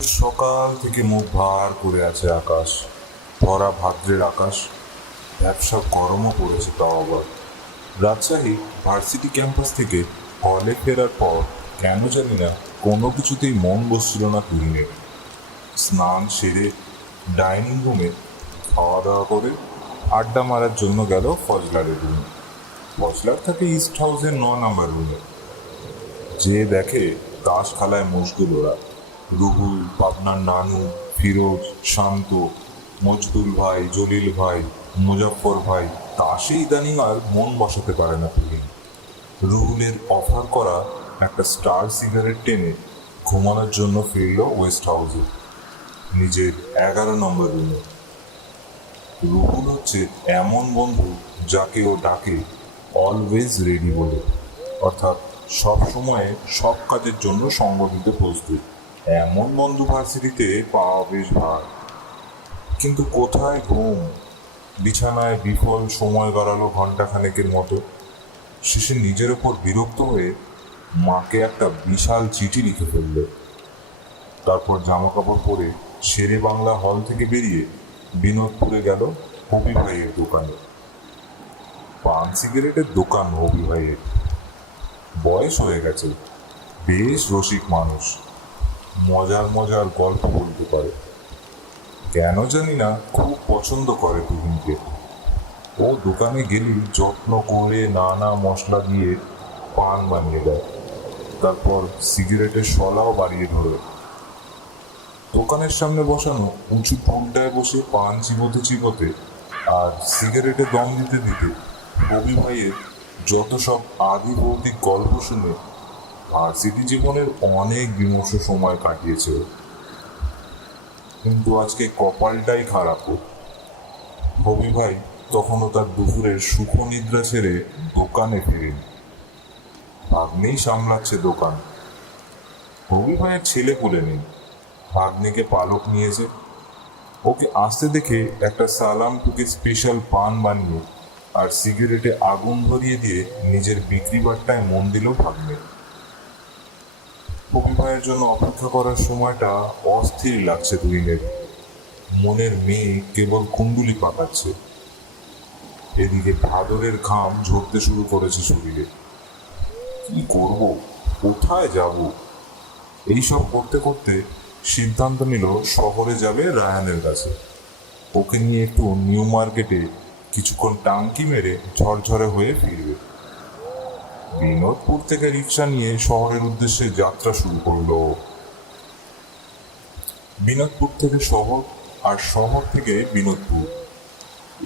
সকাল থেকে মুখ ভার করে আছে আকাশ, ভরা ভাদ্রের আকাশ। ব্যবসা গরমও পড়েছে, তাও আবার। রাজশাহী ভার্সিটি ক্যাম্পাস থেকে হলে ফেরার পর কেন জানি না কোনো কিছুতেই মন বসছিল না তুহিনের। স্নান সেরে ডাইনিং রুমে খাওয়া দাওয়া করে আড্ডা মারার জন্য গেল ফজলারের রুমে। ফজলার থাকে ইস্ট হাউসের 9 নম্বর রুমে। যে দেখে তাস খেলায় মশগুল ওরা। রুহুল, পাবনার নানু, ফিরোজ, শান্ত, মজদুল ভাই, জলিল ভাই, মুজফ্ফর ভাই। তাসে ইদানিং আর মন বসাতে পারে না তুহিন। রুহুলের অফার করা একটা স্টার সিগারেট টেনে ঘুমানোর জন্য ফিরল ওয়েস্ট হাউসে, নিজের 11 নম্বর রুমে। রুহুল হচ্ছে এমন বন্ধু যাকে ও ডাকে অলওয়েজ রেডি বলে, অর্থাৎ সব সময়ে সব কাজের জন্য সঙ্গ দিতে প্রস্তুত। এমন বন্ধু ভার্সিটিতে পাওয়া বেশ ভার। কিন্তু কোথায় ঘুম? বিছানায় বিফল সময় গড়ালো ঘন্টাখানেকের মতো। শেষে নিজের ওপর বিরক্ত হয়ে মাকে একটা বিশাল চিঠি লিখে ফেলল। তারপর জামা কাপড় পরে শেরে বাংলা হল থেকে বেরিয়ে বিনোদপুরে গেল হবি ভাইয়ের দোকানে। পান সিগারেটের দোকান হবি ভাইয়ের। বয়স হয়ে গেছে, বেশ রসিক মানুষ, মজার মজার গল্প বলতে পারে। কেন জানি না খুব পছন্দ করে তুহিনকে। ও দোকানে গেলেই যত্ন করে নানা মশলা দিয়ে পান বানিয়ে দেয়, তারপর সিগারেটের শলাও বাড়িয়ে ধরে। দোকানের সামনে বসানো উঁচু ফুলটায় বসে পান চিবোতে চিবোতে আর সিগারেটে দম দিতে দিতে হবি ভাইয়ের যত সব আদি ভৌতিক গল্প শুনে ভার্সিটি জীবনের অনেক বিমর্ষ সময় কাটিয়েছে ও। কিন্তু আজকে কপালটাই খারাপ ওর। হবি ভাই তখনও তার দুপুরের সুখনিদ্রা ছেড়ে দোকানে ফেরেনি। ভাগ্নেই সামলাচ্ছে দোকান। হবি ভাইয়ের ছেলে পুলে নেই, ভাগ্নেকে পালক নিয়েছে। ওকে আসতে দেখে একটা সালাম টুকে স্পেশাল পান বানিয়ে আর সিগারেটে আগুন ধরিয়ে দিয়ে নিজের বিক্রি বাট্টায় মন দিল ভাগ্নে। হবি ভাইয়ের জন্য অপেক্ষা করার সময়টা অস্থির লাগছে তুহিনের। মনের মেয়ে কেবল কুণ্ডুলি পাকাচ্ছে। এদিকে ভাদরের ঘাম ঝরতে শুরু করেছে শরীরে। কি করব, কোথায় যাব? এইসব করতে করতে সিদ্ধান্ত নিল শহরে যাবে রায়ানের কাছে। ওকে নিয়ে একটু নিউ মার্কেটে কিছুক্ষণ টাঙ্কি মেরে ঝরঝরে হয়ে ফিরবে। বিনোদপুর থেকে রিক্সা নিয়ে শহরের উদ্দেশ্যে যাত্রা শুরু করলো ও। বিনোদপুর থেকে শহর, আর শহর থেকে বিনোদপুর।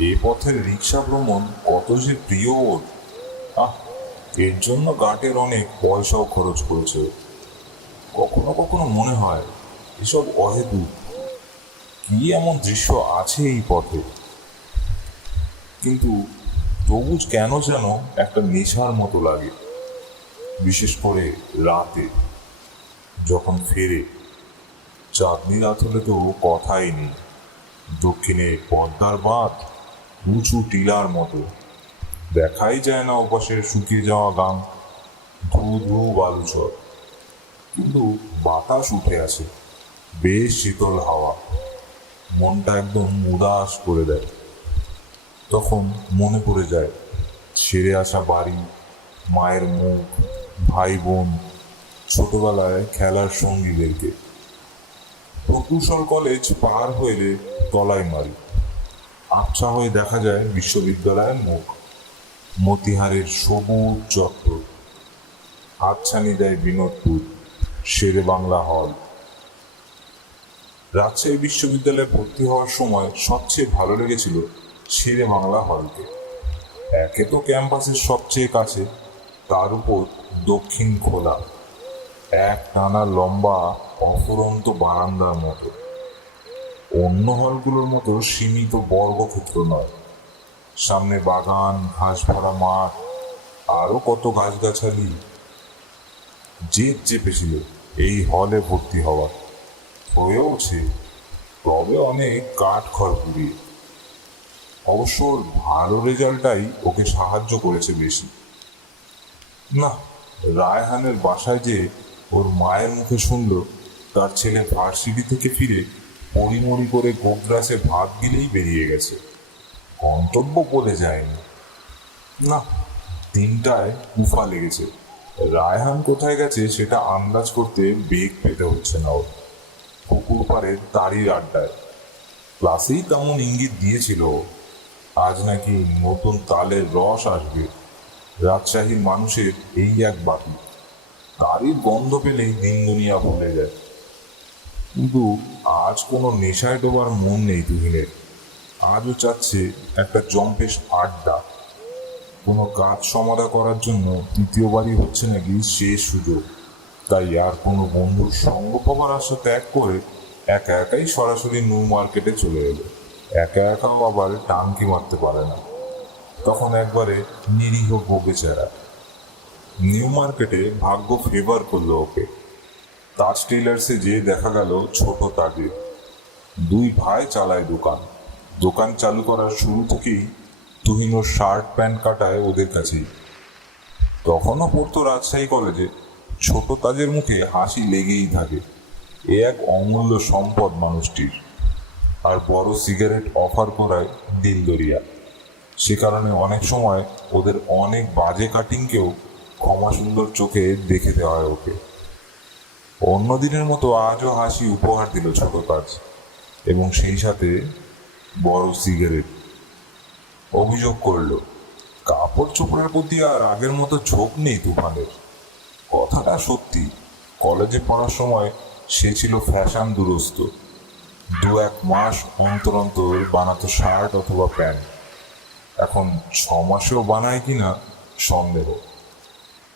এ পথের রিক্সা ভ্রমণ কত যে প্রিয় ওর! আহ, এর জন্য গাটের অনেক পয়সাও খরচ করেছে ও। কখনো কখনো মনে হয় এসব অহেতুক। কি এমন দৃশ্য আছে এই পথে? কিন্তু তবু কেন যেন একটা নেশার মতো লাগে, বিশেষ করে রাতে যখন ফেরে। চাঁদনি রাত হলে তো কথাই নেই। দক্ষিণে পদ্মার বাঁধ উঁচু টিলার মতো, দেখাই যায় না ওপাশের শুকিয়ে যাওয়া গাং। ধু ধু বালুচর, কিন্তু বাতাস উঠে আসে, বেশ শীতল হাওয়া। মনটা একদম উদাস করে দেয়। তখন মনে পড়ে যায় ছেড়ে আসা বাড়ি, মায়ের মুখ, ভাই বোন, ছোটবেলায় খেলার সঙ্গীদেরকে। প্রকৌশল কলেজ পার হয়ে তলায় মারি, আবছা হয়ে দেখা যায় বিশ্ববিদ্যালয়ের মুখ। মতিহারের সবুজ চত্বর, হাতছানি দেয় বিনোদপুর, শেরে বাংলা হল। রাজশাহী বিশ্ববিদ্যালয়ে ভর্তি হওয়ার সময় সবচেয়ে ভালো লেগেছিল শেরে বাংলা হলকে। একে তো ক্যাম্পাসের সবচেয়ে কাছে, তার উপর দক্ষিণ খোলা, এক টানা লম্বা অফুরন্ত বারান্দার মতো। অন্য হলগুলোর মতো সীমিত বর্গক্ষেত্র নয়। সামনে বাগান, ঘাস ভরা মাঠ, আরো কত গাছগাছালি। জেদ চেপেছিল এই হলে ভর্তি হওয়া, হয়েওছে, তবে অনেক কাঠ খড় পুড়িয়ে। অবশ্য ওর ভালো রেজাল্টটাই ওকে সাহায্য করেছে বেশি। না, রায়হানের বাসায় যে ওর মায়ের মুখে শুনল তার ছেলে ভার্সিটি থেকে ফিরে পরিমরি করে গোগ্রাসে ভাত গিলেই বেরিয়ে গেছে। গন্তব্য বলে যায়নি। না, দিনটায় উফা লেগেছে। রায়হান কোথায় গেছে সেটা আন্দাজ করতে বেগ পেতে হচ্ছে না ওর। পুকুর পাড়ে তারির আড্ডায় ক্লাসেই তেমন ইঙ্গিত দিয়েছিল ও। আজ নাকি নতুন তালের রস আসবে। রাজশাহীর মানুষের এই এক বাকি, তারই গন্ধ পেলেই দিন দুনিয়া ভুলে যায়। কিন্তু আজ কোনো নেশায় ডোবার মন নেই তুহিনের। আজও চাচ্ছে একটা জম্পেশ আড্ডা। কোনো কাজ সমাধা করার জন্য তৃতীয়বারই হচ্ছে নাকি শেষ সুযোগ। তাই আর কোনো বন্ধুর সঙ্গ পাবার আশা ত্যাগ করে একা একাই সরাসরি নিউ মার্কেটে চলে এলো। একা একাও আবার টাঙ্কি মারতে পারে না, তখন একবারে নিরীহ বেচারা। নিউ মার্কেটে ভাগ্য ফেভার করলো ওকে। তাজ টেলার্সে যেয়ে দেখা গেল ছোট তাজে। দুই ভাই চালায় দোকান। দোকান চালু করার শুরু থেকেই তুহিন ওর শার্ট প্যান্ট কাটায় ওদের কাছেই। তখনও পড়তো রাজশাহী কলেজে। ছোট তাজের মুখে হাসি লেগেই থাকে। এ এক অমূল্য সম্পদ মানুষটির। আর বড় সিগারেট অফার করায় দিলদরিয়া। সে কারণে অনেক সময় ওদের অনেক বাজে কাটিংকেও ক্ষমা সুন্দর চোখে দেখে দেওয়া হয় ওকে। অন্য দিনের মতো আজও হাসি উপহার দিল ছোট তাজ, এবং সেই সাথে বড় সিগারেট। অভিযোগ করল, কাপড় চোপড়ের প্রতি আর আগের মতো ঝোঁক নেই তুফানের। কথাটা সত্যি। কলেজে পড়ার সময় সে ছিল ফ্যাশন দুরস্ত। দু এক মাস অন্তর অন্তর বানাতো শার্ট অথবা প্যান্ট। এখন 6 মাসেও বানায় কিনা সন্দেহ।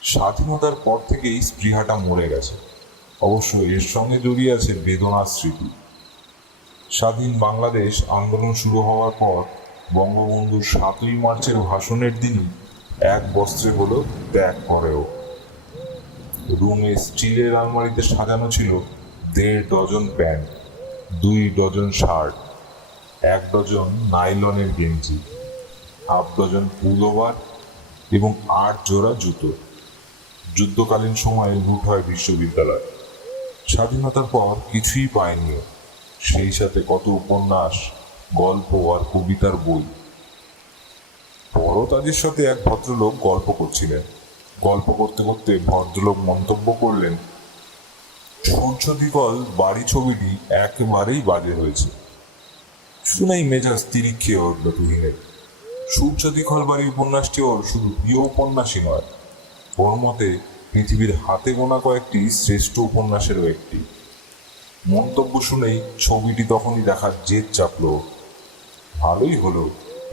স্বাধীনতার পর থেকেই স্পৃহাটা মরে গেছে। অবশ্য এর সঙ্গে জড়িয়ে আছে বেদনার স্মৃতি। স্বাধীন বাংলাদেশ আন্দোলন শুরু হওয়ার পর বঙ্গবন্ধুর 7ই মার্চের ভাষণের দিনই এক বস্ত্রে বলে ত্যাগ করেও। রুমে স্টিলের আলমারিতে সাজানো ছিল 1.5 dozen pant, 2 dozen shirt, 1 dozen নাইলনের গেঞ্জি, 1/2 ডজন পুলোভার এবং 8 জোড়া জুতো। যুদ্ধকালীন সময়ে লুট হয় বিশ্ববিদ্যালয়। স্বাধীনতার পর কিছুই পায়নি। সেই সাথে কত উপন্যাস, গল্প আর কবিতার বই। বড় তাজের সাথে এক ভদ্রলোক গল্প করছিলেন। গল্প করতে করতে ভদ্রলোক মন্তব্য করলেন, সূর্যদিগল বাড়ি ছবিটি একেবারেই বাজে হয়েছে। শুনেই মেজাজ তিরিক খেয়ে উঠল তুহিনের। সূর্যদিগল বাড়ি উপন্যাসটি ওর শুধু প্রিয় উপন্যাসই নয়, ওর মতে পৃথিবীর হাতে গোনা কয়েকটি শ্রেষ্ঠ উপন্যাসেরও একটি। মন্তব্য শুনেই ছবিটি তখনই দেখার জেদ চাপল। ভালোই হলো,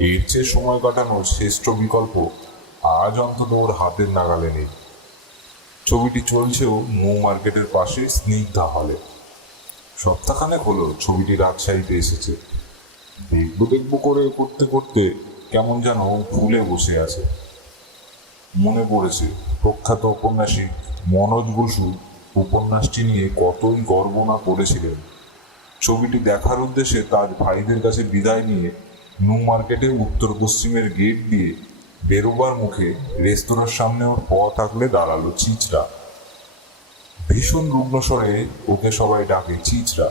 এর চেয়ে সময় কাটানোর শ্রেষ্ঠ বিকল্প আজ অন্তত ওর হাতের নাগালে নেই। ছবিটি চলছেও নিউ মার্কেটের পাশে স্নিগ্ধা হলে। সপ্তাহখানেক হলো ছবিটি রাজশাহীতে এসেছে। দেখবো দেখবো করে করতে করতে কেমন যেন ভুলে বসে আছে। মনে পড়েছে প্রখ্যাত ঔপন্যাসিক মনোজ বসু উপন্যাসটি নিয়ে কতই গর্ব না করেছিলেন। ছবিটি দেখার উদ্দেশ্যে তার ভাইদের কাছে বিদায় নিয়ে নিউ মার্কেটের উত্তর পশ্চিমের গেট দিয়ে বেরোবার মুখে রেস্তোরাঁর সামনে ওর পথ আগলে দাঁড়ালো চিচড়া। ভীষণ রুগ্ন স্বরে ওকে সবাই ডাকে চিচড়া।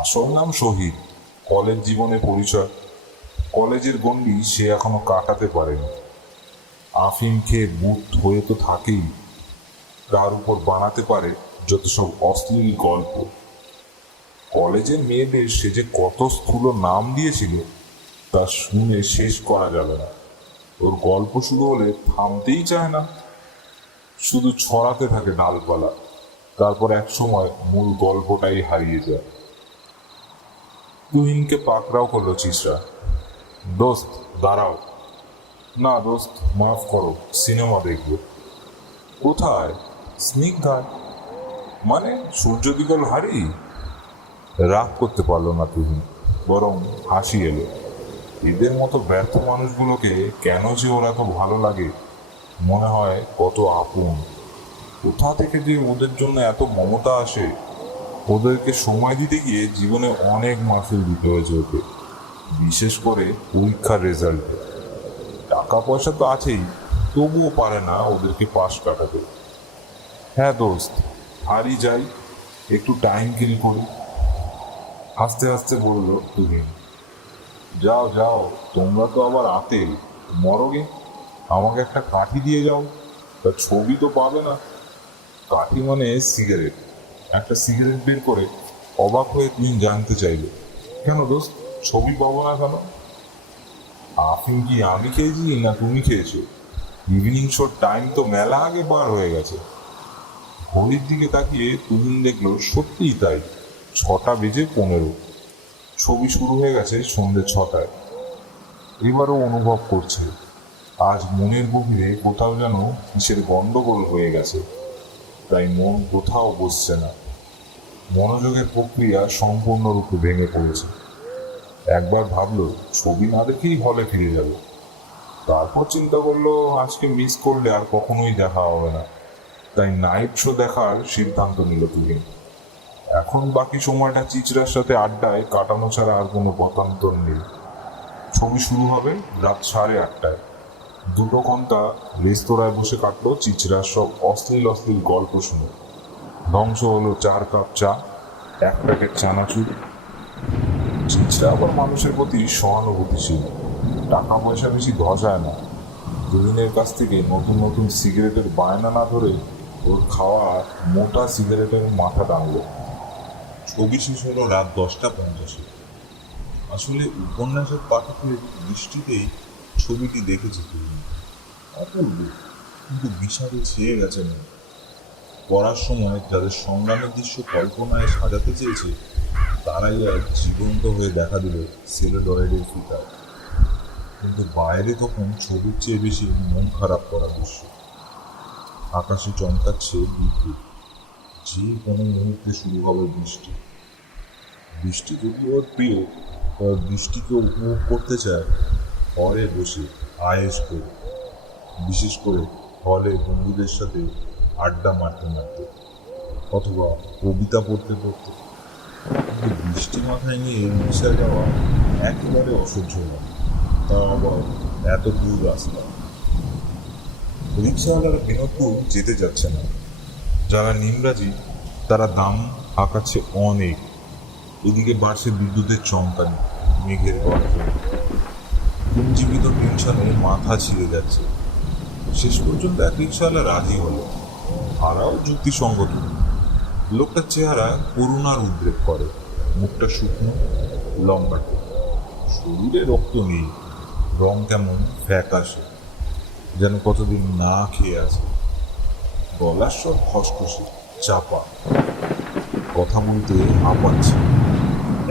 আসল নাম শহীদ। কলেজ জীবনে পরিচয়। কলেজের গণ্ডি সে এখনো কাটাতে পারেনি। আফিম খেয়ে বুট হয়ে তো থাকেই, তার উপর বানাতে পারে যত সব অশ্লীল গল্প। কলেজের মেয়েদের সে যে কত স্থূল নাম দিয়েছিল তা শুনে শেষ করা যাবে না। ওর গল্প শুরু হলে থামতেই চায় না, শুধু ছড়াতে থাকে ডালপালা। তারপর এক সময় মূল গল্পটাই হারিয়ে যায়। তুহিনকে পাকড়াও করলো চিসরা। দোস্ত দাঁড়াও। না দোস্ত, মাফ করো, সিনেমা দেখবো। কোথায়? স্নিগ্ধায়। মানে সূর্যদিগল হারি? রাগ করতে পারলো না তুহিন, বরং হাসি এলো। এদের মতো ব্যর্থ মানুষগুলোকে কেন যে ওর এত ভালো লাগে, মনে হয় কত আপন। কোথা থেকে যে ওদের জন্য এত মমতা আসে। ওদেরকে সময় দিতে গিয়ে জীবনে অনেক মাসুল দিতে হয়েছে ওকে, বিশেষ করে পরীক্ষার রেজাল্টে। টাকা পয়সা তো আছেই, তবুও পারে না ওদেরকে পাশ কাটাতে। হ্যাঁ দোস্ত, হারি যাই, একটু টাইম কিল করি। আস্তে আস্তে বলল তুহিন। যাও যাও, তোমরা তো আবার আতেল, মরগে, আমাকে একটা কাঠি দিয়ে যাও। তা ছবি তো পাবে না। কাঠি মানে সিগারেট। একটা সিগারেট বের করে অবাক হয়ে তুহিন জানতে চাইবে, কেন দোস্ত, ছবি পাবো না কেন? আফিম কি আমি খেয়েছি না তুমি খেয়েছো? ইভিনিং শোর টাইম তো মেলা আগে পার হয়ে গেছে। ঘড়ির দিকে তাকিয়ে তুহিন দেখলো সত্যিই তাই, 6:15। ছবি শুরু হয়ে গেছে সন্ধ্যে 6টায়। এবারও অনুভব করছে আজ মনের গভীরে কোথাও যেন কিসের গন্ডগোল হয়ে গেছে, তাই মন কোথাও বসছে না। মনোযোগের প্রক্রিয়া সম্পূর্ণরূপে ভেঙে পড়েছে। একবার ভাবলো ছবি না দেখেই হলে ফিরে যাবে, তারপর চিন্তা করলো আজকে মিস করলে আর কখনোই দেখা হবে না, তাই নাইট শো দেখার সিদ্ধান্ত নিল তুহিন। এখন বাকি সময়টা চিচড়ার সাথে আড্ডায় কাটানো ছাড়া আর কোনো পথান্তর নেই। ছবি শুরু হবে রাত 8:30। 2 ঘন্টা রেস্তোরাঁয় বসে কাটলো চিচড়ার সব অশ্লীল অশ্লীল গল্প শুনে। ধ্বংস হলো 4 কাপ চা, 1 প্যাকেট চানাচুর। চিচড়া আবার মানুষের প্রতি সহানুভূতিশীল, টাকা পয়সা বেশি ধসায় না। তুহিনের কাছ থেকে নতুন নতুন সিগারেটের বায়না না ধরে ওর খাওয়া মোটা সিগারেটের মাথা টানলো। ছবি শেষ হলো রাত 10:50। আসলে উপন্যাসের পাঠকের দৃষ্টিতেই ছবিটি দেখেছে তুহিন। অপূর্ব, কিন্তু বিষাদে ছেয়ে গেছে মন। পড়ার সময় যাদের সংগ্রামের দৃশ্য কল্পনায় সাজাতে চেয়েছে, তারাই আজ জীবন্ত হয়ে দেখা দিল সেলুলয়েডের ফিতায়। কিন্তু বাইরে তখন ছবির চেয়ে বেশি মন খারাপ করা দৃশ্য। আকাশে চমকাচ্ছে বিদ্যুৎ, যে কোনো মুহূর্তে শুরু হবে বৃষ্টি। বৃষ্টি যদি ওর প্রিয়, ওর বৃষ্টিকে উপভোগ করতে চায় হলে বসে আয়েশ করে, বিশেষ করে হলে বন্ধুদের সাথে আড্ডা মারতে মারতে, অথবা কবিতা পড়তে পড়তে। কিন্তু বৃষ্টি মাথায় নিয়ে রিক্সা যাওয়া একেবারে অসহ্য হয়, তা আবার এত দূর রাস্তা। রিক্সাওয়ালারা বিনোদপুর যেতে যাচ্ছে না। যারা নিমরাজি তারা দাম আঁকাচ্ছে অনেক। এদিকে বাড়ছে বিদ্যুতের চমকানি, মেঘের গর্জন। পুঞ্জীবিত টেনশনে মাথা ছিঁড়ে যাচ্ছে। শেষ পর্যন্ত এক রিক্সাওয়ালা রাজি হলো, ভাড়াও যুক্তিসঙ্গত। লোকটার চেহারা করুণার উদ্রেক করে, মুখটা শুকনো, লম্বাটে, শরীরে রক্ত নেই, রং কেমন ফ্যাকাশে, যেন কতদিন না খেয়ে আছে। গলার সব খসখসে, চাপা, কথা বলতে হাঁপাচ্ছে।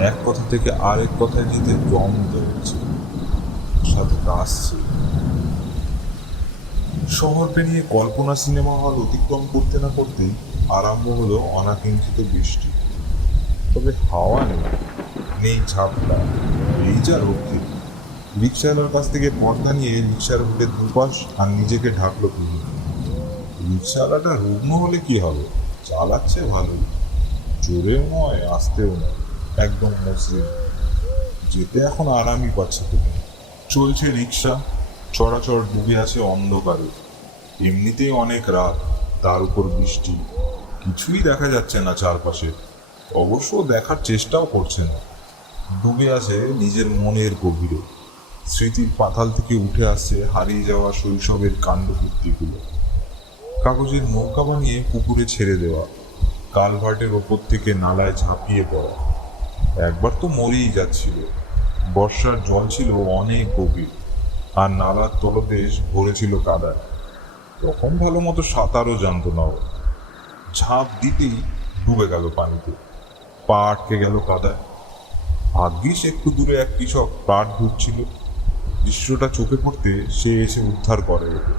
এক কথা থেকে আরেক কথায় যেতে দম দিতে হচ্ছে, সাথে কাশছে। শহর পেরিয়ে কল্পনা সিনেমা হল অতিক্রম করতে না করতেই আরম্ভ হলো অনাকাঙ্ক্ষিত বৃষ্টি। তবে হাওয়া নেই, নেই ঝাপটা, এই যা রক্ষে। রিক্সাওয়ালার কাছ থেকে পর্দা নিয়ে রিক্সার বুকে দুপাশ আর নিজেকে ঢাকলো তুলি। রিক্সাওয়ালাটা রুগ্ন হলে কি হবে, চালাচ্ছে ভালোই, জোরেও নয় আস্তেও নয়, একদম মসৃণ। যেতে এখন আরামই পাচ্ছে তুমি। চলছে রিক্সা, চড়াচড় ডুবে আছে অন্ধকারে। এমনিতেই অনেক রাত, তার উপর বৃষ্টি, কিছুই দেখা যাচ্ছে না চারপাশে। অবশ্য দেখার চেষ্টাও করছে না। ডুবে আছে নিজের মনের গভীরে। স্মৃতির পাতাল থেকে উঠে আসছে হারিয়ে যাওয়া শৈশবের কাণ্ডকীর্তিগুলো। কাগজের নৌকা বানিয়ে পুকুরে ছেড়ে দেওয়া, কালভার্টের ওপর থেকে নালায় ঝাঁপিয়ে পড়া। একবার তো মরেই যাচ্ছিল। বর্ষার জল ছিল অনেক গভীর, আর নালার তলদেশ ভরেছিল কাদায়। তখন ভালো মতো সাঁতারও জানতো না ও। ঝাঁপ দিতেই ডুবে গেল পানিতে, পা আটকে গেল কাদায়। ভাগ্যিস একটু দূরে এক কৃষক পাট ধুচ্ছিল। দৃশ্যটা চোখে পড়তে সে এসে উদ্ধার করে ওকে।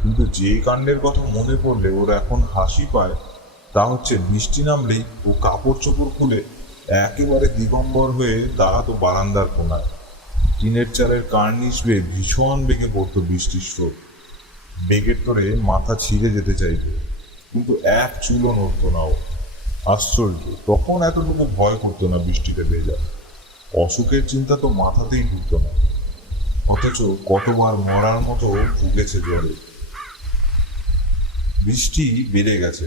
কিন্তু যে কাণ্ডের কথা মনে পড়লে ওর এখন হাসি পায়, তা হচ্ছে বৃষ্টি নামলেই ও কাপড় চোপড় খুলে একেবারে দিগম্বর হয়ে দাঁড়াতো বারান্দার কোনায়। টিনের চালের কার্নিশ বেয়ে ভীষণ বেগে পড়তো বৃষ্টির স্রোত। বেগের তোরে মাথা ছিঁড়ে যেতে চাইতো, কিন্তু এক চুলও নড়তো না ও। আশ্চর্য, তখন এতটুকু ভয় করতো না বৃষ্টিতে ভেজা। অসুখের চিন্তা তো মাথাতেই ঢুকতো না। অথচ কতবার মরার মতো ভুগেছে জলে। বৃষ্টি বেড়ে গেছে,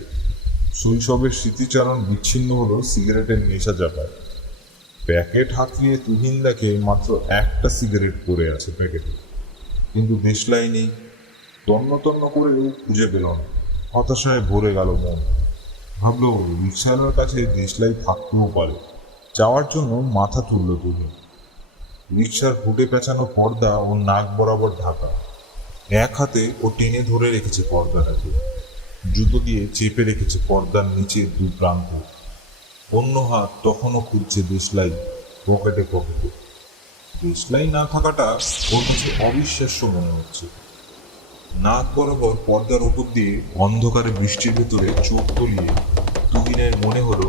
শৈশবের স্মৃতিচারণ বিচ্ছিন্ন হলো সিগারেটের নেশা চাপায়। প্যাকেট হাত নিয়ে তুহিন দেখে মাত্র একটা সিগারেট পড়ে আছে প্যাকেটে, কিন্তু দেশলাই নেই। তন্ন তন্ন করেও খুঁজে পেল না। হতাশায় ভরে গেল মন। ভাবলো রিক্সাওয়ালার কাছে দেশলাই থাকতেও পারে। যাওয়ার জন্য মাথা তুলল তুহিন। রিক্সার ফুটে পেঁচানো পর্দা ও নাক বরাবর ঢাকা। এক হাতে ও টেনে ধরে রেখেছে পর্দাটাকে, জুতো দিয়ে চেপে রেখেছে পর্দার নিচের দু প্রান্ত। অন্য হাত তখনও খুঁজছে দেশলাই পকেটে পকেটে। দেশলাই না থাকাটা ওর কাছে অবিশ্বাস্য মনে হচ্ছে। নাক বরাবর পর্দার উপর দিয়ে অন্ধকারে বৃষ্টির ভেতরে চোখ তলিয়ে তুহিনের মনে হলো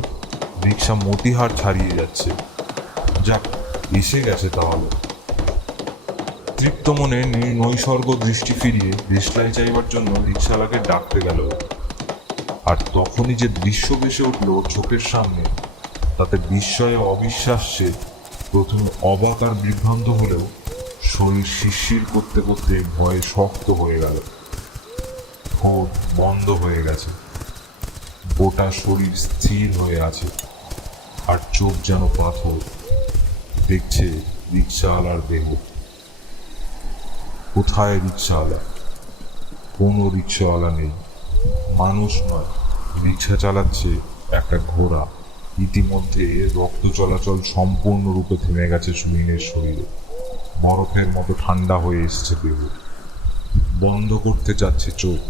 রিক্সা মতিহার ছাড়িয়ে যাচ্ছে। যাক, এসে গেছে তাহলে। তৃপ্ত মনে নৈসর্গ দৃষ্টি ফিরিয়ে দেশলাই চাইবার জন্য রিক্সাওয়ালাকে ডাকতে গেল। আর তখনই যে দৃশ্য ভেসে উঠল চোখের সামনে, তাতে বিস্ময়ে অবিশ্বাস্যে প্রথমে অবাক আর বিভ্রান্ত হলেও শরীর শিরশির করতে করতে ভয়ে শক্ত হয়ে গেল। ঠোঁট বন্ধ হয়ে গেছে, গোটা শরীর স্থির হয়ে আছে, আর চোখ যেন পাথর। দেখছে রিক্সাওয়ালার দেহ। কোথায় রিক্সাওয়ালা? কোনো রিক্সাওয়ালা নেই। মানুষ নয়, রিক্সা চালাচ্ছে একটা ঘোড়া। ইতিমধ্যে রক্ত চলাচল সম্পূর্ণরূপে থেমে গেছে সুইনের শরীরে। বরফের মতো ঠান্ডা হয়ে এসেছে দেহ। বন্ধ করতে চাচ্ছে চোখ,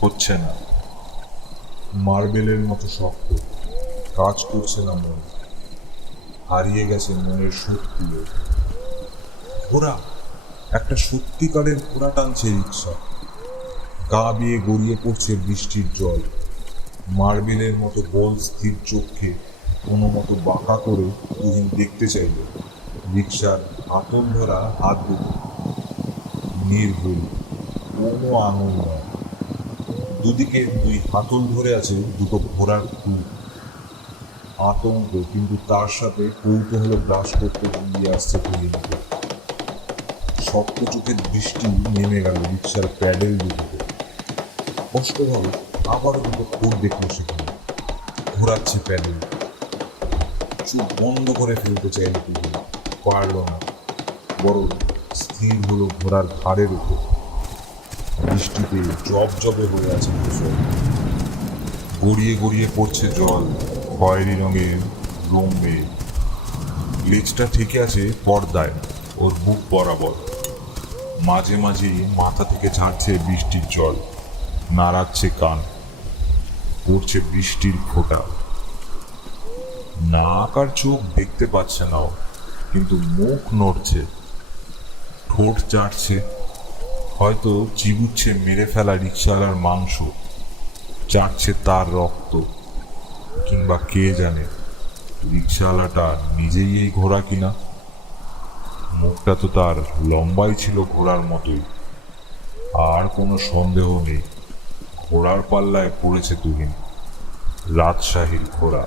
হচ্ছে না। মার্বেলের মতো শক্ত, কাজ করছে না মন। হারিয়ে গেছে মনের শক্তিও। ঘোড়া, একটা সত্যিকারের ঘোড়া টানছে রিক্সা। গা বেয়ে গড়িয়ে পড়ছে বৃষ্টির জল। মার্বেলের মতো গোল স্থির চোখে কোনো মতো বাঁকা করে তুহিন দেখতে চাইল রিক্সার হাতল ধরা হাত দুটো। নির্ভুল, কোনো আঙুল নয়। দুদিকে দুই হাতল ধরে আছে দুটো ঘোড়ার খুব। আতঙ্ক, কিন্তু তার সাথে কৌতূহল গ্রাস করতে এগিয়ে আসছে তুহিনকে। শক্ত চোখের দৃষ্টি নেমে গেল রিক্সার প্যাডেল দুটোতে। স্পষ্টভাবে আবারও দুটো খোঁড় দেখলো সেখানে। ঘোরাচ্ছে প্যাডেল। চোখ বন্ধ করে ফেলতে চাইল তুহিন, পারল না। বরং স্থির হলো ঘোড়ার ঘাড়ের উপর। বৃষ্টিতে জবে হয়ে আছে ফসল। গড়িয়ে গড়িয়ে পড়ছে জল, খয়েরি রঙের রোমে। লেজটা ঠেকে আছে পর্দায় ওর বুক বরাবর। মাঝে মাঝে মাথা থেকে ঝাড়ছে বৃষ্টির জল, নাড়াচ্ছে কান। পড়ছে বৃষ্টির ফোঁটা। নাক আর চোখ দেখতে পাচ্ছে না ও, কিন্তু মুখ নড়ছে, ঠোঁট চাটছে। হয়তো চিবুচ্ছে মেরে ফেলা রিক্সাওয়ালার মাংস, চাটছে তার রক্ত। কিংবা কে জানে রিক্সাওয়ালাটা নিজেই এই ঘোড়া কিনা। মুখটা তো তার লম্বাই ছিল ঘোড়ার মতোই। আর কোনো সন্দেহ নেই, ঘোড়ার পাল্লায় পড়েছে তুহিন। রাজশাহীর ঘোড়া।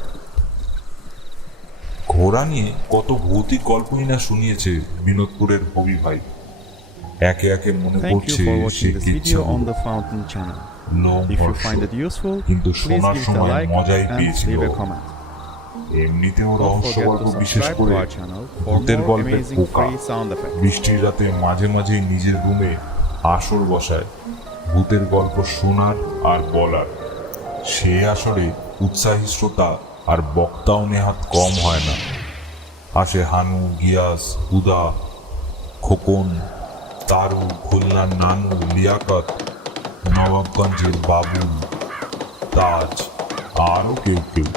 ঘোড়া নিয়ে কত ভৌতিক গল্পই না শুনিয়েছে বিনোদপুরের হবি ভাই। একে একে মনে Thank you পড়ছে for say watching this Kichcha video on the Fountain channel. লোম If you Harsh. find it useful, কিন্তু please শোনার give it a সময় like মজাই and পেয়েছিল। leave a comment. এমনিতেও Don't রহস্য forget গল্প to বিশেষ subscribe করে to our channel for ভূতের more গল্পের amazing পোকা free sound effects. বৃষ্টির রাতে মাঝে মাঝে নিজের রুমে আসর বসায় ভূতের গল্প শোনার আর বলার। সে আসলে উৎসাহী শ্রোতা আর বক্তাও নেহাত কম হয় না। আসে হানু, গিয়াস, হুদা, খোকন, তারু, খুলনার নানু, লিয়াকত, নবাবগঞ্জের বাবুল, তাজ, আরও কেউ কেউ।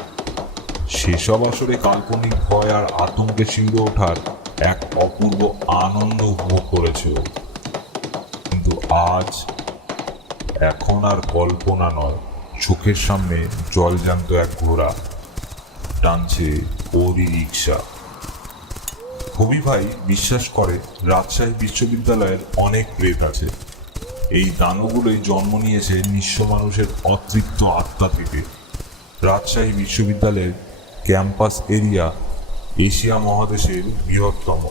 সেসব আসলে কাল্পনিক ভয় আর আতঙ্কে শিউরে ওঠার এক অপূর্ব আনন্দ উপভোগ করেছে ও। কিন্তু আজ, এখন আর কল্পনা নয়, চোখের সামনে জলজ্যান্ত এক ঘোড়া টানছে ওরই রিক্সা। হবি ভাই বিশ্বাস করে রাজশাহী বিশ্ববিদ্যালয়ের অনেক প্রেত আছে। এই দানবগুলোই জন্ম নিয়েছে নিঃস্ব মানুষের অতৃপ্ত আত্মা থেকে। রাজশাহী বিশ্ববিদ্যালয়ের ক্যাম্পাস এরিয়া এশিয়া মহাদেশের বৃহত্তম।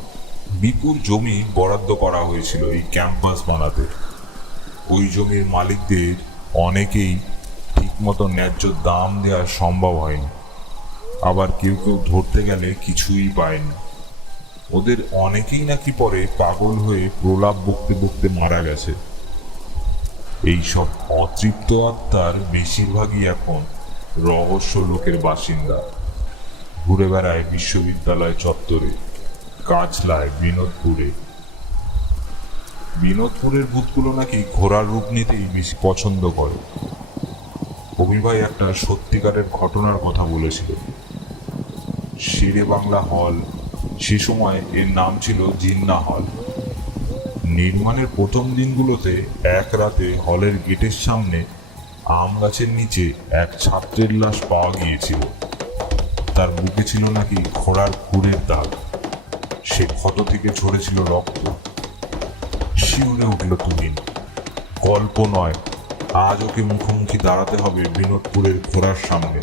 বিপুল জমি বরাদ্দ করা হয়েছিল এই ক্যাম্পাস বানাতে। ওই জমির মালিকদের অনেকেই ঠিক মতো ন্যায্য দাম দেওয়া সম্ভব হয়নি। আবার কেউ কেউ ধরতে গেলে কিছুই পায়নি। ওদের অনেকেই নাকি পরে পাগল হয়ে প্রলাপ বকতে বকতে মারা গেছে। এইসব অতৃপ্ত আত্মার বেশিরভাগই এখন রহস্য লোকের বাসিন্দা। ঘুরে বেড়ায় বিশ্ববিদ্যালয় চত্বরে, কাজলায়, বিনোদপুরের ভূতগুলো নাকি ঘোড়ার রূপ নিতেই বেশি পছন্দ করে। কবি ভাই একটা সত্যিকারের ঘটনার কথা বলেছিল। শেরে বাংলা হল, সে সময় এর নাম ছিল জিন্না হল। নির্মাণের প্রথম দিনগুলোতে এক রাতে হলের গেটের সামনে আম গাছের নিচে এক ছাত্রের লাশ পাওয়া গিয়েছিল। তার বুকে ছিল নাকি ঘোড়ার খুরের দাগ। সে ক্ষত থেকে ঝরেছিল রক্ত। শিউরে উঠল তুহিন। গল্প নয়, আজ ওকে মুখোমুখি দাঁড়াতে হবে বিনোদপুরের ঘোড়ার সামনে।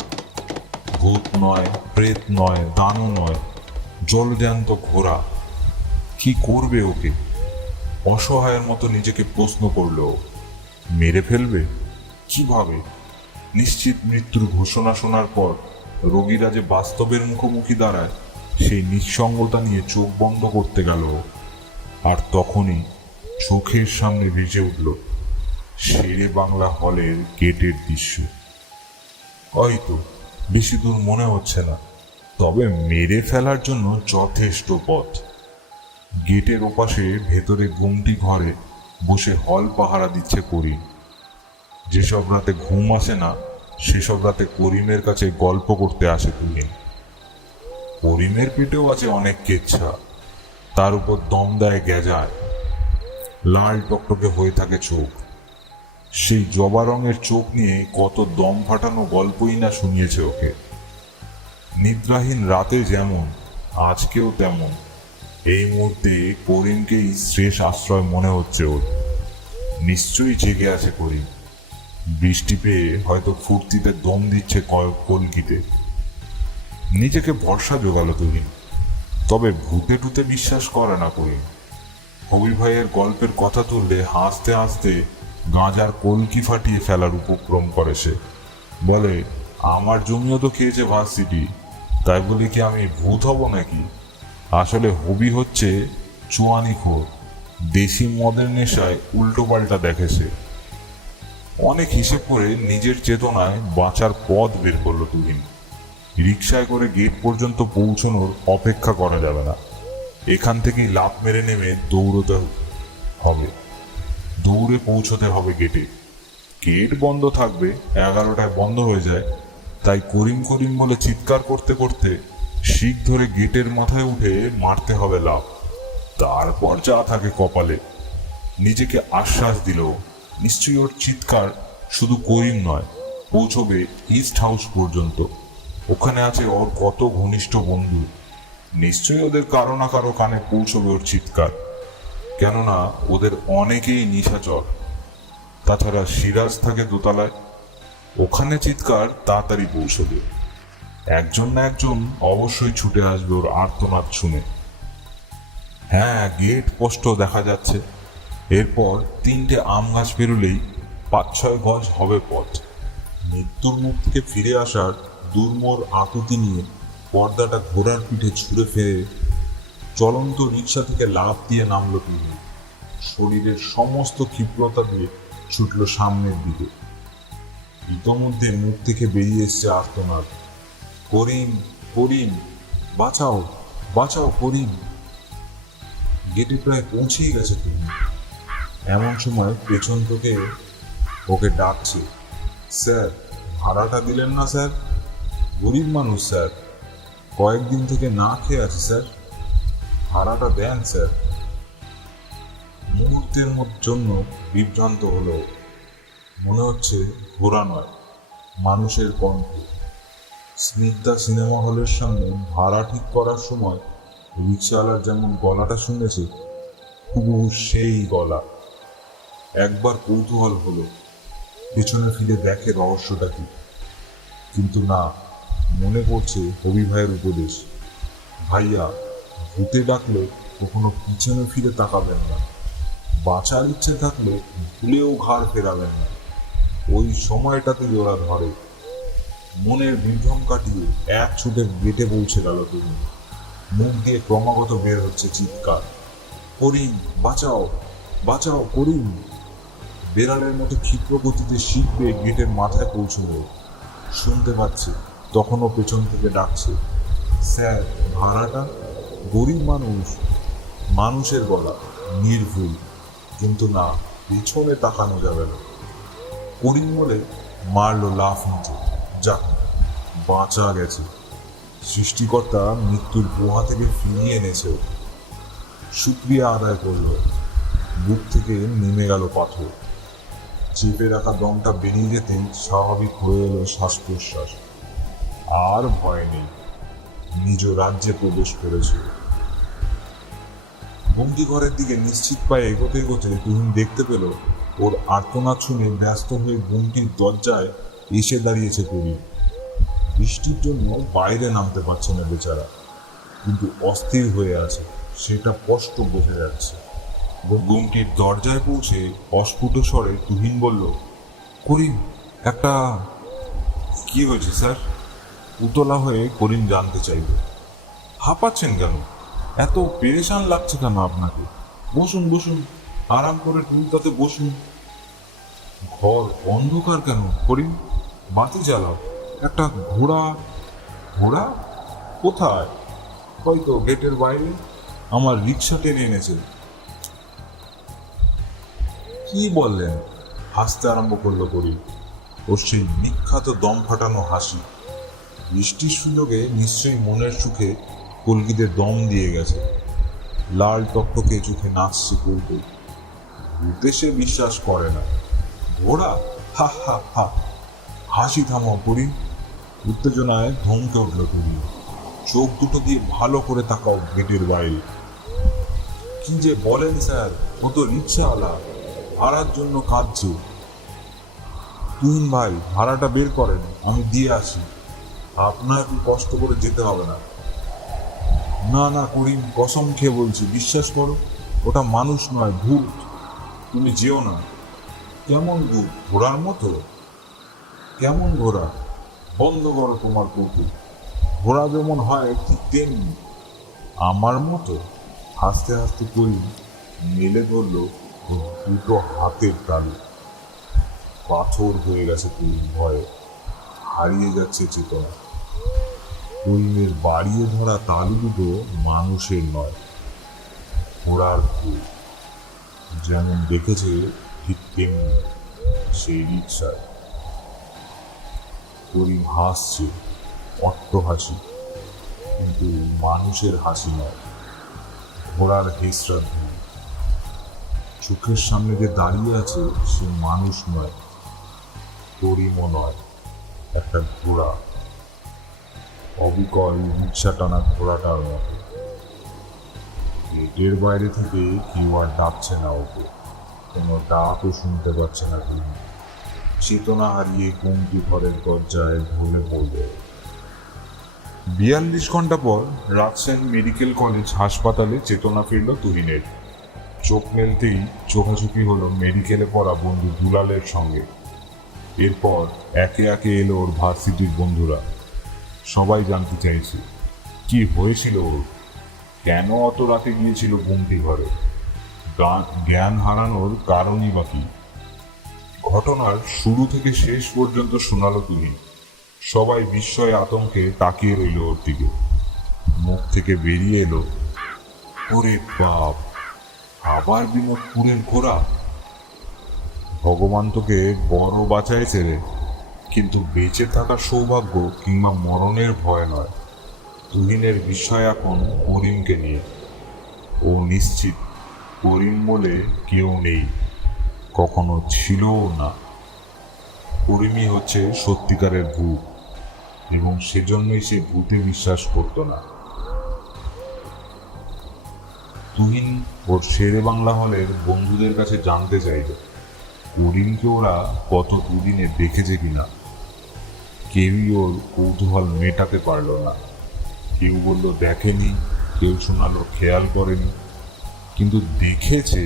ভূত নয়, প্রেত নয়, দানও নয়, জলজ্যান্ত ঘোড়া। কি করবে ওকে? অসহায়ের মতো নিজেকে প্রশ্ন করল। মেরে ফেলবে? কিভাবে? নিশ্চিত মৃত্যুর ঘোষণা শোনার পর রোগীরা যে বাস্তবের মুখোমুখি দাঁড়ায়, সেই নিঃসঙ্গতা নিয়ে চোখ বন্ধ করতে গেল। আর তখনই চোখের সামনে ভেসে উঠল শেরে বাংলা হলের গেটের দৃশ্য। হয়তো বেশি দূর মনে হচ্ছে না, তবে মেরে ফেলার জন্য যথেষ্ট পথ। গেটের ওপাশে ভেতরে গুমটি ঘরে বসে হল পাহারা দিচ্ছে করিম। যেসব রাতে ঘুম আসে না, সেসব রাতে করিমের কাছে গল্প করতে আসে তুহিন। করিমের পেটেও আছে অনেক কেচ্ছা, তার উপর দম দেয় গেজায়। লাল টকটকে হয়ে থাকে চোখ। সেই জবা রঙের চোখ নিয়ে কত দম ফাটানো গল্পই না শুনিয়েছে ওকে। নিদ্রাহীন রাতে যেমন, আজকেও তেমন। এই মুহূর্তে করিমকেই শেষ আশ্রয় মনে হচ্ছে ওর। নিশ্চয়ই জেগে আছে করিম। বৃষ্টি পেয়ে হয়তো ফুর্তিতে দম দিচ্ছে কলকিতে। নিজেকে ভরসা জোগালো তুহিন। তবে ভূতে টুতে বিশ্বাস করে না করিম। কবি ভাইয়ের গল্পের কথা তুললে হাসতে হাসতে গাঁজার কলকি ফাটিয়ে ফেলার উপক্রম করে সে। বলে, আমার জমিও তো খেয়েছে ভার্সিটি, তাই বলে কি আমি ভূত হব নাকি? আসলে হবি হচ্ছে চুয়ানিখোর। দেশি মদের নেশায় উল্টো পাল্টা দেখেছে। অনেক হিসেব করে নিজের চেতনায় বাঁচার পথ বের করলো তুহিন। রিকশায় করে গেট পর্যন্ত পৌঁছানোর অপেক্ষা করা যাবে না। এখান থেকেই লাফ মেরে নেমে দৌড়তে হবে। দৌড়ে পৌঁছতে হবে গেটে। গেট বন্ধ থাকবে, 11টায় বন্ধ হয়ে যায়। তাই করিম করিম বলে চিৎকার করতে করতে শিক ধরে গেটের মাথায় উঠে মারতে হবে লাফ। তারপর যা থাকে কপালে। নিজেকে আশ্বাস দিল, নিশ্চয়ই ওর চিৎকার শুধু করিম নয়, পৌঁছবে ইস্ট হাউস পর্যন্ত। ওখানে আছে ওর কত ঘনিষ্ঠ বন্ধু। নিশ্চয়ই ওদের কারো না কারো কানে পৌঁছবে ওর চিৎকার। কেননা ওদের অনেকেই নিশাচর। তাছাড়া সিরাজ থাকে দোতলায়, ওখানে চিৎকার তাড়াতাড়ি পৌঁছবে। একজন না একজন অবশ্যই ছুটে আসবে ওর আর্তনাদ শুনে। হ্যাঁ, গেট স্পষ্ট দেখা যাচ্ছে। এরপর 3টে আম গাছ পেরোলেই 5-6 গজ হবে পথ। মৃত্যুর মুখ থেকে ফিরে আসার দুর্মর আকুতি নিয়ে পর্দাটা ঘোড়ার পিঠে ছুঁড়ে ফেলে চলন্ত রিক্সা থেকে লাফ দিয়ে নামলো তিনি। শরীরের সমস্ত ক্ষিপ্রতা দিয়ে ছুটল সামনের দিকে। ইতোমধ্যে মুখ থেকে বেরিয়ে এসছে আর্তনাদ, করিম, করিম, বাঁচাও, বাঁচাও করিম। গেটে প্রায় পৌঁছেই গেছে তুমি। এমন সময় পেছন থেকে ওকে ডাকছে, স্যার ভাড়াটা দিলেন না স্যার? গরিব মানুষ স্যার, কয়েকদিন থেকে না খেয়ে আছি স্যার, ভাড়াটা দেন স্যার। মুহূর্তের জন্য বিভ্রান্ত হলো। মনে হচ্ছে ঘোড়া নয়, মানুষের কণ্ঠ। স্নিগ্ধা সিনেমা হলের সামনে ভাড়া ঠিক করার সময় রিক্সাওয়ালার যেমন গলাটা শুনেছে, হুবহু সেই গলা। একবার কৌতূহল হলো, পেছনে ফিরে দেখে রহস্যটা কি। কিন্তু না, মনে পড়ছে হবি ভাইয়ের উপদেশ, ভাইয়া ভূতে ডাকলে কখনো পিছনে ফিরে তাকাবেন না, বাঁচার ইচ্ছে থাকলে ভুলেও ঘাড় ফেরাবেন না। ওই সময়টাতেই ওরা ধরে। মনের বিভ্রম কাটিয়ে এক ছুটে গেটে পৌঁছে গেল তুমি। মুখ দিয়ে ক্রমাগত বের হচ্ছে চিৎকার, করিম বাঁচাও, বাঁচাও করিম। বেড়ালের মতো ক্ষিপ্র গতিতে শিখবে গেটের মাথায় পৌঁছলো। শুনতে পাচ্ছে তখনও পেছন থেকে ডাকছে, স্যার ভাড়াটা। গরিব মানুষ, মানুষের গলা, নির্ভুল। কিন্তু না, পিছনে তাকানো যাবে না। করিম বলে মারলো লাফ নিচে। যাক, বাঁচা গেছে। সৃষ্টিকর্তা মৃত্যুর গুহা থেকে ফিরিয়ে এনেছে। শুক্রিয়া আদায় করলো। বুক থেকে নেমে গেল পাথর। চেপে রাখা দমটা বেরিয়ে যেতেই স্বাভাবিক হয়ে এলো শ্বাস প্রশ্বাস। আর ভয় নেই, নিজ রাজ্যে প্রবেশ করেছে। বন্দিঘরের দিকে নিশ্চিত পায়ে এগোতে এগোতে তুহিন দেখতে পেল ওর আর্তনাদ শুনে ব্যস্ত হয়ে গুমটির দরজায় এসে দাঁড়িয়েছে করিম। বৃষ্টির জন্য বাইরে নামতে পারছে না বেচারা, কিন্তু অস্থির হয়ে আছে, সেটা স্পষ্ট বোঝা যাচ্ছে। গুমটির দরজায় পৌঁছে অস্ফুট স্বরে তুহিন বলল, করিম একটা। কি হয়েছে স্যার? উতলা হয়ে করিম জানতে চাইল। হাঁপাচ্ছেন কেন? এত পেরেশান লাগছে কেন আপনাকে? বসুন বসুন, আরাম করে টুলটাতে বসুন। ঘর অন্ধকার কেন করিম? বাতি জ্বালাও। একটা ঘোড়া। ঘোড়া কোথায়? হয়তো গেটের বাইরে। আমার রিক্সা টেনে এনেছে। কি বললেন? হাসতে আরম্ভ করলো করিম। ওর সেই বিখ্যাত দম ফাটানো হাসি। বৃষ্টির সুযোগে নিশ্চয়ই মনের সুখে কলকিদের দম দিয়ে গেছে। লাল টকটকে চোখে নাচছে কৌতুক। ভূতে সে বিশ্বাস করে না। ঘোড়া? হা হা হা। হাসি থামাও করিম। উত্তেজনায় ধমকে উঠল করিম। চোখ দুটো দিয়ে ভালো করে তাকাও গেটের বাইরে। কি যে বলেন স্যার, ও তো রিক্সাওয়ালা, ভাড়ার জন্য কাঁদছে। তুহিন ভাই, ভাড়াটা বের করেন, আমি দিয়ে আসি। আপনার কি কষ্ট করে যেতে হবে না। না না করিম, কসম খেয়ে বলছি, বিশ্বাস করো, ওটা মানুষ নয়, ভূত। তুমি যেও না। কেমন ভূত? ঘোড়ার মতো? কেমন ঘোড়া? বন্ধ করো তোমার কৌতুক। ঘোড়া যেমন হয় ঠিক তেমনি। আমার মতো? হাসতে হাসতে করিম মেলে ধরল ওর দুটো হাতের তালু। পাথর হয়ে গেছে করিম ভয়ে, হারিয়ে যাচ্ছে চেতনা। করিমের বাড়িয়ে ধরা তালু দুটো মানুষের নয়, ঘোড়ার ভুল। যেমন দেখেছে ঠিক তেমনি সেই রিক্সায়। করিম হাসছে, অট্ট হাসি, কিন্তু মানুষের হাসি নয়, ঘোড়ার হেসরা ধুল। চোখের সামনে যে দাঁড়িয়ে আছে সে মানুষ নয়, করিমও নয়, একটা ঘোড়া। অবিকল রিক্সা টানা ঘোড়াটার মতো। গেটের বাইরে থেকে কেউ আর ডাকছে না ওকে, কোনো ডাকও শুনতে পাচ্ছে না তিনি। চেতনা হারিয়ে কমতি ঘরের দরজায় ঢলে পড়বে। 42 ঘন্টা পর রাজশাহী মেডিকেল কলেজ হাসপাতালে চেতনা ফিরল তুহিনের। চোখ মেলতেই চোখাচোখি হলো মেডিকেলে পড়া বন্ধু দুলালের সঙ্গে। এরপর একে একে এলো ওর ভার্সিটির বন্ধুরা। সবাই জানতে চাইছে কি হয়েছিল ওর, কেন অত রাতে গিয়েছিল ঘুমটি ঘরে, জ্ঞান হারানোর কারণই বা কি। ঘটনার শুরু থেকে শেষ পর্যন্ত শোনালো তুমি। সবাই বিস্ময় আতঙ্কে তাকিয়ে রইল ওর দিকে। মুখ থেকে বেরিয়ে এলো, ওরে বাপ, আবার বিনোদপুরের ঘোড়া। ভগবান তোকে বড় বাঁচাইছে রে, কিন্তু বেঁচে থাকার সৌভাগ্য কিংবা মরণের ভয় নয়। তুহিনের বিস্ময় এখন করিমকে নিয়ে। ও নিশ্চিত করিম বলে কেউ নেই, কখনো ছিলও না। করিমই হচ্ছে সত্যিকারের ভূত, এবং সেজন্যই সে ভূতে বিশ্বাস করত না। তুহিন ওর শেরে বাংলা হলের বন্ধুদের কাছে জানতে চাইল করিমকে ওরা গত দুদিনে দেখেছে কিনা। কেউই ওর কৌতূহল মেটাতে পারল না। কেউ বলল দেখেনি, কেউ শোনালো খেয়াল করেনি, কিন্তু দেখেছে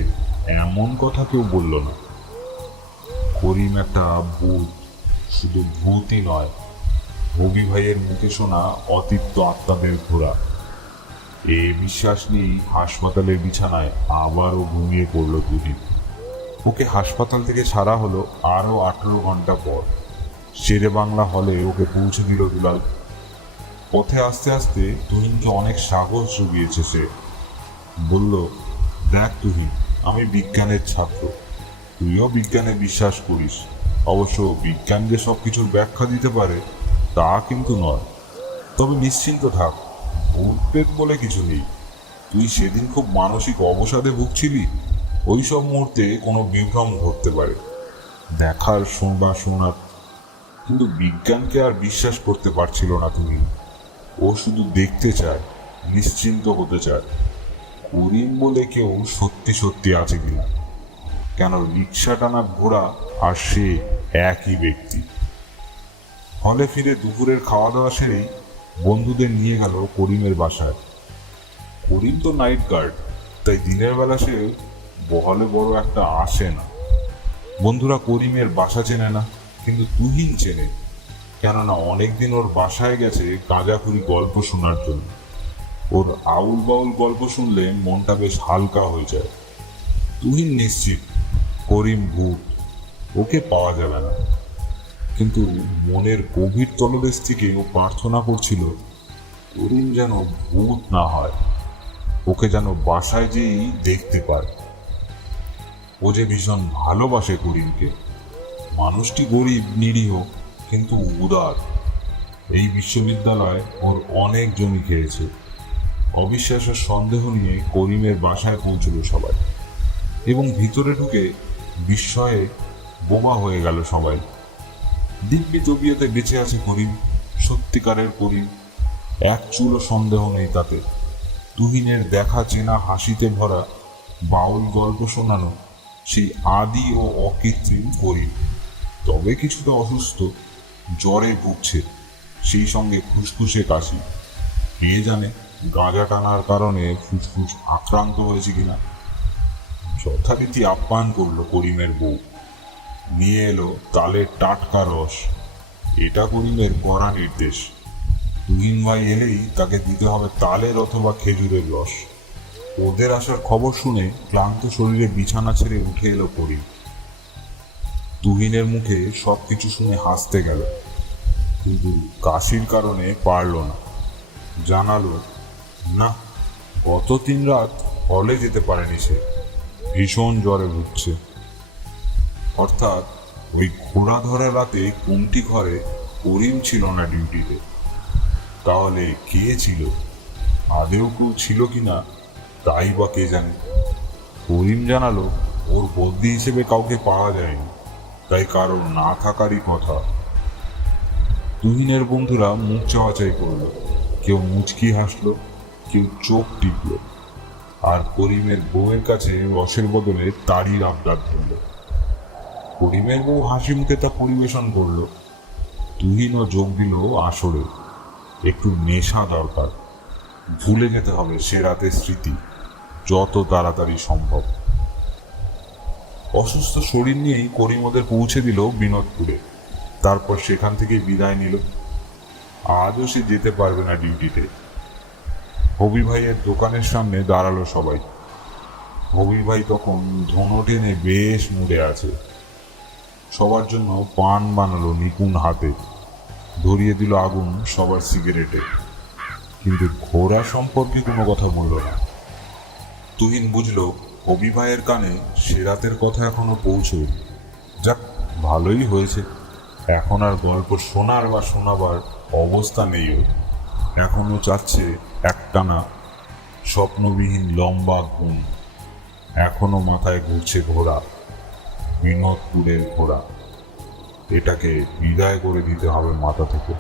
এমন কথা কেউ বলল না। করিম একটা ভূত, শুধু ভূতই নয়, হবি ভাইয়ের মুখে শোনা অতিপ্ত আত্মাদের ঘোরা। এই বিশ্বাস নিয়েই হাসপাতালের বিছানায় আবারও ঘুমিয়ে পড়ল তুহিন। ওকে হাসপাতাল থেকে ছাড়া হলো আরও 18 ঘন্টা পর। শেরে বাংলা হলে ওকে পৌঁছে দিল দুলাল। পথে আস্তে আস্তে তুহিনকে অনেক সাহস জুগিয়েছে সে। বলল, দেখ তুহিন, আমি বিজ্ঞানের ছাত্র, তুইও বিজ্ঞানে বিশ্বাস করিস। অবশ্য বিজ্ঞান যে সব কিছুর ব্যাখ্যা দিতে পারে তা কিন্তু নয়। তবে নিশ্চিন্ত থাক, ভূত প্রেত বলে কিছু নেই। তুই সেদিন খুব মানসিক অবসাদে ভুগছিলি, ওই সব মুহূর্তে কোনো বিভ্রম ঘটতে পারে, দেখার শোনার। কিন্তু বিজ্ঞানকে আর বিশ্বাস করতে পারছিল না তুমি। ও শুধু দেখতে চায়, নিশ্চিন্ত হতে চায়, করিম বলে কেউ সত্যি সত্যি আছে কিনা। কেন রিক্সা টানা ঘোড়া আর সে একই ব্যক্তি। হলে ফিরে দুপুরের খাওয়া দাওয়া সেরেই বন্ধুদের নিয়ে গেল করিমের বাসায়। করিম তো নাইট গার্ড, তাই দিনের বেলা সে বহলে বড় একটা আসে না। বন্ধুরা করিমের বাসা চেনে না, কিন্তু তুহিন চেনে, কেননা অনেকদিন ওর বাসায় গেছে গাঁজাখুরি গল্প শোনার জন্য। ওর আউল বাউল গল্প শুনলে মনটা বেশ হালকা হয়ে যায়। তুহিন নিশ্চিত করিম ভূত, ওকে পাওয়া যাবে না। কিন্তু মনের গভীর তলদেশ থেকে ও প্রার্থনা করছিল করিম যেন ভূত না হয়, ওকে যেন বাসায় যেই দেখতে পায়। ও যে ভীষণ ভালোবাসে করিমকে। মানুষটি গরিব নিরীহ, কিন্তু উদার। এই বিশ্ববিদ্যালয় ওর অনেক জমি খেয়েছে। অবিশ্বাসের সন্দেহ নিয়ে করিমের বাসায় পৌঁছল সবাই, এবং ভিতরে ঢুকে বিস্ময়ে বোবা হয়ে গেল সবাই। দিব্যি তবিয়তে বেঁচে আছে করিম, সত্যিকারের করিম, এক চুলও সন্দেহ নেই তাতে। তুহিনের দেখা চেনা হাসিতে ভরা বাউল গল্প শোনানো সেই আদি ও অকৃত্রিম করিম। তবে কিছুটা অসুস্থ, জ্বরে ভুগছে, সেই সঙ্গে ফুসফুসে কাশি। কে জানে গাঁজা টানার কারণে ফুসফুস আক্রান্ত হয়েছে কিনা। যথারীতি আপ্যায়ন করলো করিমের বউ। নিয়ে এলো তালের টাটকা রস। এটা করিমের কড়া নির্দেশ। তুহিন ভাই এলেই তাকে দিতে হবে তালের অথবা খেজুরের রস। ওদের আসার খবর শুনে ক্লান্ত শরীরে বিছানা ছেড়ে উঠে এলো করিম। তুহিনের মুখে সবকিছু শুনে হাসতে গেল, কিন্তু কাশির কারণে পারল না। জানালো, না, গত 3 রাত হলে যেতে পারেনি সে, ভীষণ জ্বরে ভুগছে। অর্থাৎ ওই ঘোড়া ধরা রাতে কমটি ঘরে করিম ছিল না ডিউটিতে। তাহলে কে ছিল? আদেও কেউ ছিল কিনা তাই বা কে জানে। করিম জানালো, ওর বদলি হিসেবে কাউকে পাওয়া যায়নি, তাই কারো না থাকারই কথা। তুহিনের বন্ধুরা মুখ চাওয়াচাই করলো, কেউ মুচকি হাসলো, কেউ চোখ টিপল, আর করিমের বউয়ের কাছে রসের বদলে তাড়ির আবদার ধরল। করিমের বউ হাসি মুখে তা পরিবেশন করলো। তুহিনও যোগ দিল আসরে। একটু নেশা দরকার, ভুলে যেতে হবে সে রাতের স্মৃতি যত তাড়াতাড়ি সম্ভব। অসুস্থ শরীর নিয়েই করিম ওদের পৌঁছে দিল বিনোদপুরে। তারপর সেখান থেকে বিদায় নিল। আজও সে যেতে পারবে না ডিউটিতে। হবি ভাইয়ের দোকানের সামনে দাঁড়ালো সবাই। হবি ভাই তখন ধনো টেনে বেশ মুড়ে আছে। সবার জন্য পান বানালো নিপুণ হাতে, ধরিয়ে দিল আগুন সবার সিগারেটে, কিন্তু ঘোড়া সম্পর্কে কোনো কথা বলল না। তুহিন বুঝলো হবি ভাইয়ের কানে সে রাতের কথা এখনো পৌঁছয়নি। যাক, ভালোই হয়েছে। এখন আর গল্প শোনার বা শোনাবার অবস্থা নেই ওর। এখনো চাচ্ছে একটানা স্বপ্নবিহীন লম্বা ঘুম। এখনো মাথায় ঘুরছে ঘোড়া, বিনোদপুরের ঘোড়া। এটাকে বিদায় করে দিতে হবে মাথা থেকে।